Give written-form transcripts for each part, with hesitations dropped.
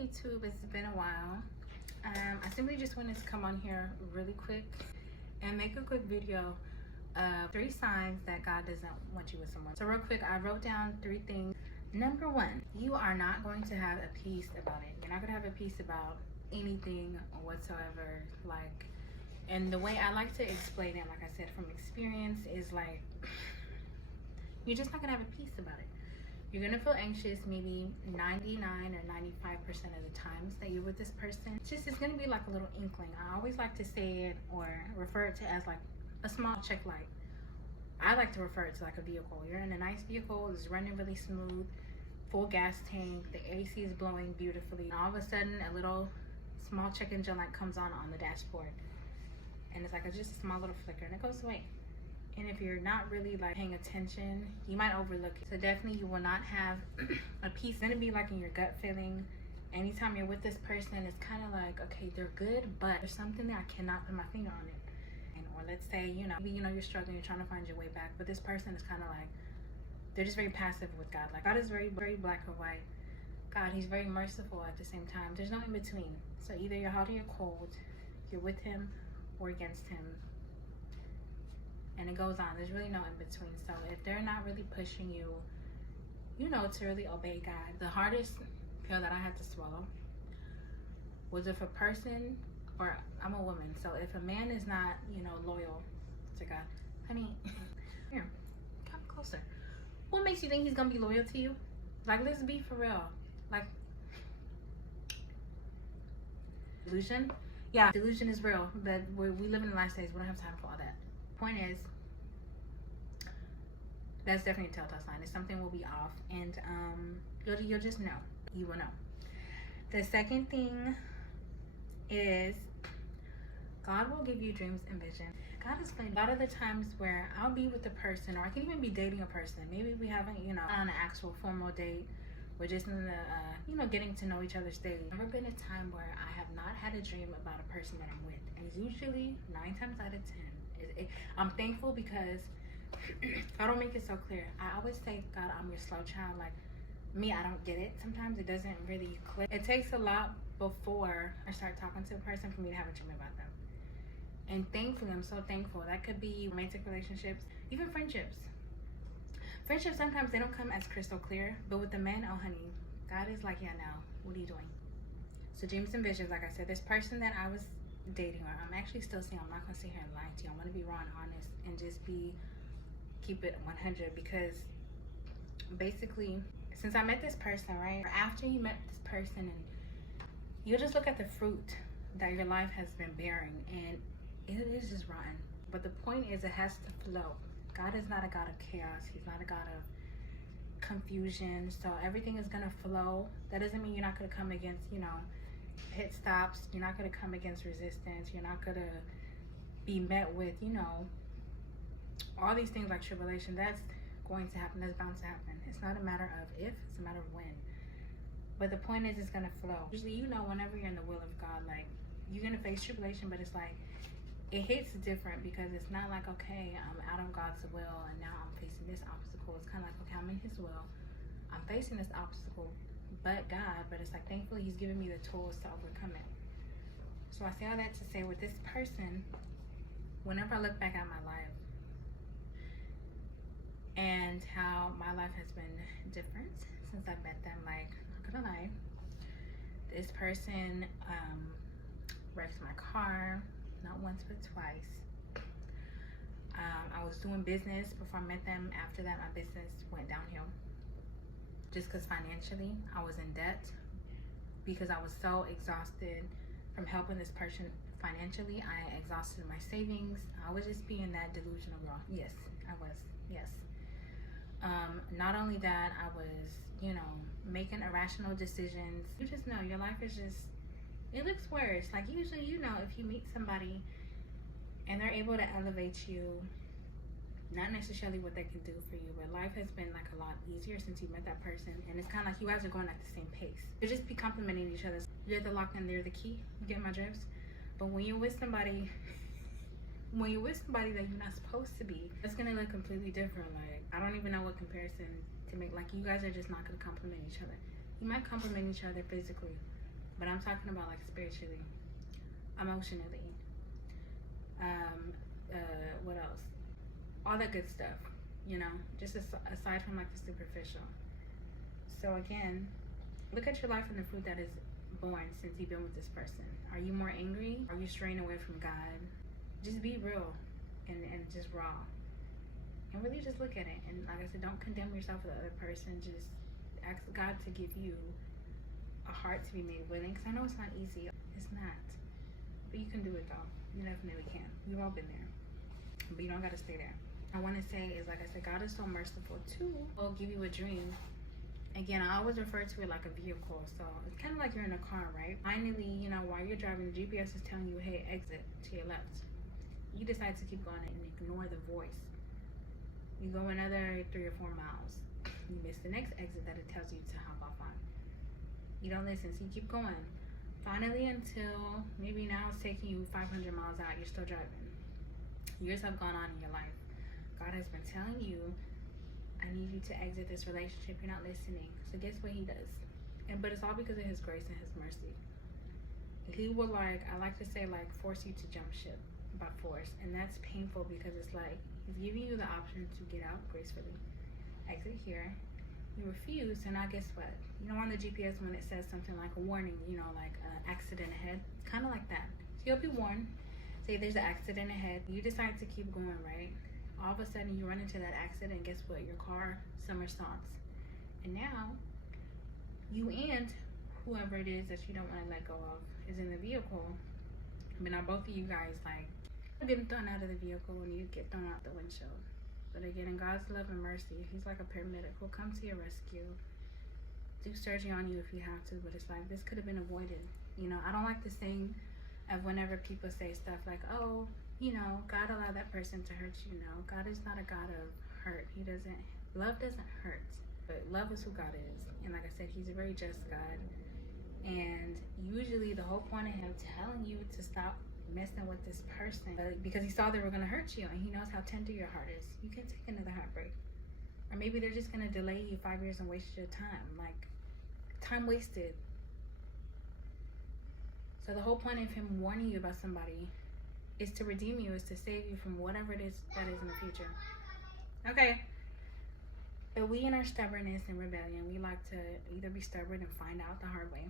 YouTube, it's been a while. I simply just wanted to come on here really quick and make a quick video of 3 signs that God doesn't want you with someone. So real quick, I wrote down 3 things. Number 1, you are not going to have a peace about it. You're not gonna have a peace about anything whatsoever. Like, and the way I like to explain it, like I said, from experience, is like, you're just not gonna have a peace about it. You're gonna feel anxious maybe 99 or 95% of the times that you're with this person. It's gonna be like a little inkling. I always like to say it or refer it to as like a small check light. I like to refer it to like a vehicle. You're in a nice vehicle, it's running really smooth, full gas tank, the AC is blowing beautifully, and all of a sudden a little small check engine light comes on the dashboard, and it's like just a small little flicker and it goes away. And if you're not really like paying attention, you might overlook it. So definitely you will not have a peace. It's gonna be like in your gut feeling. Anytime you're with this person, it's kind of like, okay, they're good, but there's something that I cannot put my finger on it. And, or let's say, maybe, you're struggling, you're trying to find your way back, but this person is kind of like, they're just very passive with God. Like, God is very, very black or white. God, he's very merciful at the same time. There's no in between. So either you're hot or you're cold, you're with him or against him. And it goes on. There's really no in between. So if they're not really pushing you, to really obey God. The hardest pill that I had to swallow was if a person, or I'm a woman, so if a man is not, loyal to God, honey, here, come closer. What makes you think he's gonna be loyal to you? Like, let's be for real. Like, delusion? Yeah, delusion is real, but we live in the last days. We don't have time for all that. Point is, that's definitely a telltale sign. It's something will be off, and you'll just know. You will know. The second thing is, God will give you dreams and visions. God is playing. A lot of the times where I'll be with a person, or I can even be dating a person. Maybe we haven't, on an actual formal date. We're just in the, getting to know each other stage. Never been a time where I have not had a dream about a person that I'm with, and usually 9 times out of 10. I'm thankful because I don't make it so clear. I always say, God, I'm your slow child. Like me, I don't get it. Sometimes it doesn't really click. It takes a lot before I start talking to a person for me to have a dream about them. And thankfully, I'm so thankful. That could be romantic relationships, even friendships. Friendships, sometimes they don't come as crystal clear, but with the men, oh honey, God is like, yeah, now, what are you doing? So dreams and visions, like I said, this person that I was dating, or I'm actually still seeing, I'm not gonna sit here and lie to you. I want to be raw and honest and just keep it 100, because basically, since I met this person, right, or after you met this person, and you just look at the fruit that your life has been bearing, and it is just rotten. But the point is, it has to flow. God is not a God of chaos. He's not a God of confusion. So everything is gonna flow. That doesn't mean you're not gonna come against, pit stops. You're not gonna come against resistance. You're not gonna be met with, all these things like tribulation. That's going to happen. That's bound to happen. It's not a matter of if, it's a matter of when. But the point is, it's gonna flow. Usually, whenever you're in the will of God, like, you're gonna face tribulation, but it's like, it hits different, because it's not like, okay, I'm out of God's will and now I'm facing this obstacle. It's kind of like, okay, I'm in his will, I'm facing this obstacle, but God, but it's like, thankfully he's giving me the tools to overcome it. So I say all that to say, with this person, whenever I look back at my life and how my life has been different since I met them, like, not gonna lie, this person wrecked my car, not once but twice. I was doing business before I met them. After that, my business went downhill, just because financially I was in debt, because I was so exhausted from helping this person financially. I exhausted my savings. I was just being that delusional girl. Yes, I was. Yes. Not only that, I was, making irrational decisions. You just know your life is just, it looks worse. Like, usually, if you meet somebody and they're able to elevate you, not necessarily what they can do for you, but life has been like a lot easier since you met that person, and it's kind of like you guys are going at the same pace. You just be complimenting each other. You're the lock and they're the key. You get my drifts? But when you're with somebody that you're not supposed to be, it's gonna look completely different. Like, I don't even know what comparison to make. Like, you guys are just not gonna compliment each other. You might compliment each other physically, But I'm talking about like spiritually, emotionally, what else? All that good stuff, you know, just aside from like the superficial. So again, look at your life and the fruit that is born since you've been with this person. Are you more angry? Are you straying away from God? Just be real and just raw. And really just look at it. And like I said, don't condemn yourself with the other person. Just ask God to give you a heart to be made willing. Because I know it's not easy. It's not. But you can do it though. You definitely can. We've all been there. But you don't got to stay there. I want to say is, like I said, God is so merciful too. He'll give you a dream. Again, I always refer to it like a vehicle. So it's kind of like you're in a car, right? Finally, you know, while you're driving, the GPS is telling you, hey, exit to your left. You decide to keep going and ignore the voice. You go another 3 or 4 miles. You miss the next exit that it tells you to hop off on. You don't listen, so you keep going. Finally, until maybe now it's taking you 500 miles out, you're still driving. Years have gone on in your life. God has been telling you, I need you to exit this relationship. You're not listening. So guess what he does? But it's all because of his grace and his mercy. He will, like, I like to say, like, force you to jump ship by force. And that's painful because it's like he's giving you the option to get out gracefully. Exit here. You refuse, and now guess what? You know, on the GPS when it says something like a warning, you know, like an accident ahead, kind of like that. So you'll be warned. Say there's an accident ahead. You decide to keep going, right? All of a sudden you run into that accident, and guess what? Your car somersaults. And now you and whoever it is that you don't want to let go of is in the vehicle. But now both of you guys, like, been thrown out of the vehicle and you get thrown out the windshield. But again, in God's love and mercy, he's like a paramedic who'll come to your rescue, do surgery on you if you have to. But it's like, this could have been avoided. You know, I don't like the saying of whenever people say stuff like, oh, you know, God allowed that person to hurt you. No, God is not a God of hurt. Love doesn't hurt, but love is who God is. And like I said, he's a very just God. And usually the whole point of him telling you to stop messing with this person, because he saw they were going to hurt you, and he knows how tender your heart is. You can take another heartbreak. Or maybe they're just going to delay you 5 years and waste your time. Like, time wasted. So the whole point of him warning you about somebody is to redeem you, is to save you from whatever it is that is in the future. Okay. But we, in our stubbornness and rebellion, we like to either be stubborn and find out the hard way,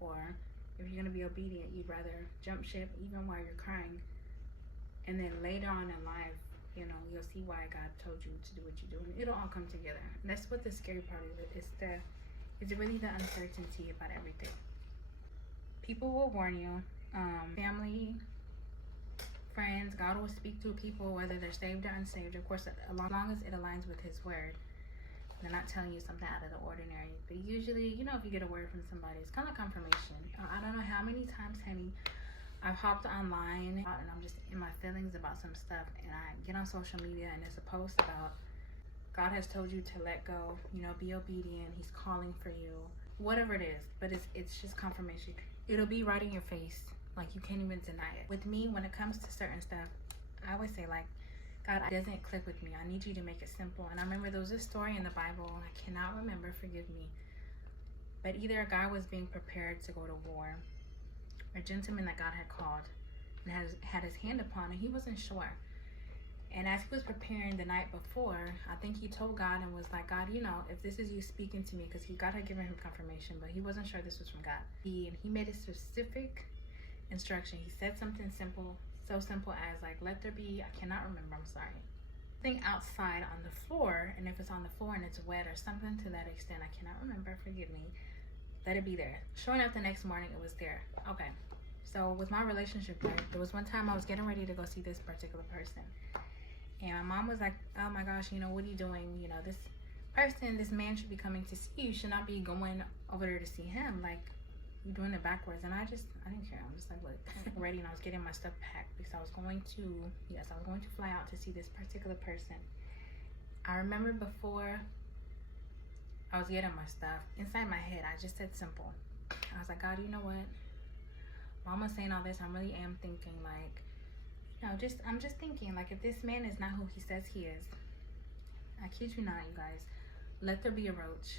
or if you're going to be obedient, you'd rather jump ship even while you're crying. And then later on in life, you know, you'll see why God told you to do what you do. And it'll all come together. And that's what the scary part of it is. It's really the uncertainty about everything. People will warn you. Family, friends, God will speak to people, whether they're saved or unsaved. Of course, as long as it aligns with his word. They're not telling you something out of the ordinary. But usually, you know, if you get a word from somebody, it's kind of confirmation. I don't know how many times, honey, I've hopped online and I'm just in my feelings about some stuff, and I get on social media and it's a post about God has told you to let go, you know, be obedient, he's calling for you, whatever it is. But it's just confirmation. It'll be right in your face, like you can't even deny it. With me, when it comes to certain stuff, I always say, like, God, it doesn't click with me. I need you to make it simple. And I remember there was this story in the Bible, and I cannot remember, forgive me. But either a guy was being prepared to go to war, or a gentleman that God had called and had his hand upon, and he wasn't sure. And as he was preparing the night before, I think he told God and was like, God, you know, if this is you speaking to me, because God had given him confirmation, but he wasn't sure this was from God. He made a specific instruction. He said something simple. So simple as, like, let there be, I cannot remember, I'm sorry, thing outside on the floor, and if it's on the floor and it's wet or something to that extent, I cannot remember, forgive me, let it be there. Sure enough, the next morning it was there. Okay, so with my relationship, right, there was one time I was getting ready to go see this particular person, and my mom was like, oh my gosh, you know, what are you doing? You know, this person, this man should be coming to see you, should not be going over there to see him. Like, you're doing it backwards. And I didn't care. I'm just like, look, ready. And I was getting my stuff packed because I was going to fly out to see this particular person. I remember before I was getting my stuff, inside my head, I just said simple. I was like, God, you know what? Mama's saying all this, I really am thinking, like, you know, I'm just thinking, like, if this man is not who he says he is, I kid you not, you guys, let there be a roach.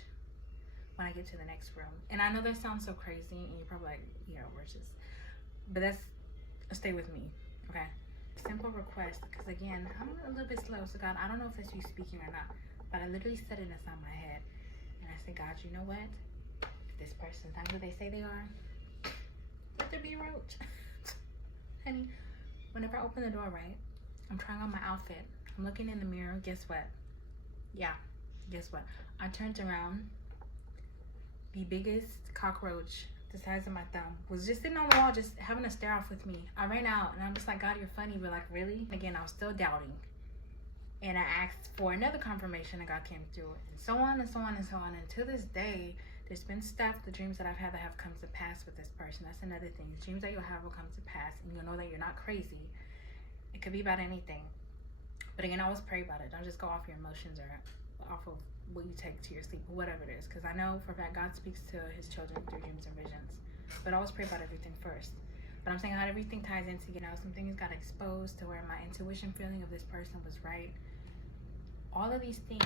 when I get to the next room. And I know that sounds so crazy, and you're probably like, we're just, but that's, stay with me, okay? Simple request, because again, I'm a little bit slow, so God, I don't know if that's you speaking or not, but I literally said it inside my head, and I said, God, you know what? If this person's not who they say they are, let there be a roach. Honey, whenever I open the door, right, I'm trying on my outfit, I'm looking in the mirror, guess what? Yeah, guess what? I turned around, the biggest cockroach the size of my thumb was just sitting on the wall, just having a stare off with me. I ran out and I'm just like, God, you're funny, but like, really? Again, I was still doubting. And I asked for another confirmation, and God came through, and so on and so on and so on. And to this day, there's been stuff, the dreams that I've had that have come to pass with this person. That's another thing. The dreams that you'll have will come to pass, and you'll know that you're not crazy. It could be about anything. But again, always pray about it. Don't just go off your emotions or off of what you take to your sleep or whatever it is. Because I know for a fact God speaks to his children through dreams and visions. But always pray about everything first. But I'm saying how everything ties into, some things got exposed to where my intuition feeling of this person was right. All of these things.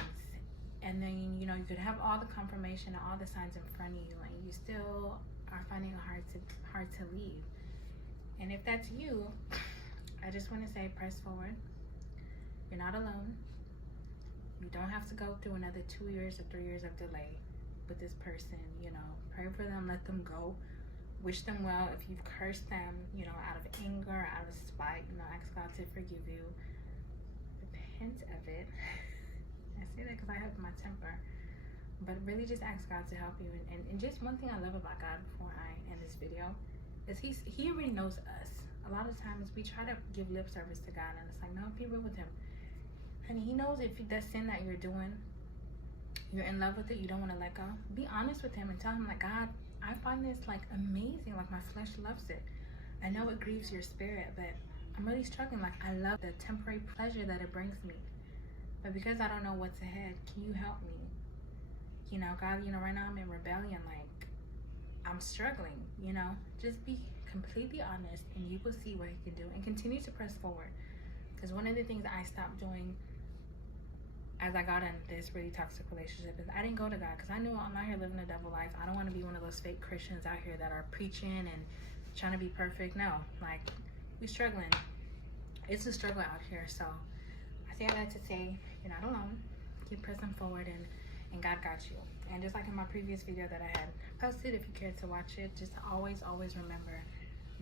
And then, you could have all the confirmation and all the signs in front of you, and you still are finding it hard to leave. And if that's you, I just want to say, press forward. You're not alone. You don't have to go through another 2 years or 3 years of delay with this person. Pray for them, let them go. Wish them well. If you've cursed them, out of anger, out of spite, ask God to forgive you. Repent of it. I say that because I have my temper. But really just ask God to help you. And just one thing I love about God before I end this video is he already knows us. A lot of times we try to give lip service to God, and it's like, no, be real with him. And he knows if that sin that you're doing, you're in love with it, you don't want to let go. Be honest with him and tell him, like, God, I find this like amazing, like my flesh loves it. I know it grieves your spirit, but I'm really struggling. Like, I love the temporary pleasure that it brings me, but because I don't know what's ahead, can you help me? God, right now I'm in rebellion, like I'm struggling. Just be completely honest, and you will see what he can do, and continue to press forward. Because one of the things I stopped doing as I got in this really toxic relationship is I didn't go to God, because I knew I'm out here living a double life. I don't want to be one of those fake Christians out here that are preaching and trying to be perfect. No, like, we're struggling. It's a struggle out here. So I say all that to say, you're not alone. Keep pressing forward, and God got you. And just like in my previous video that I had posted, if you care to watch it, just always remember,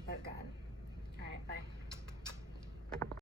but God. All right, bye.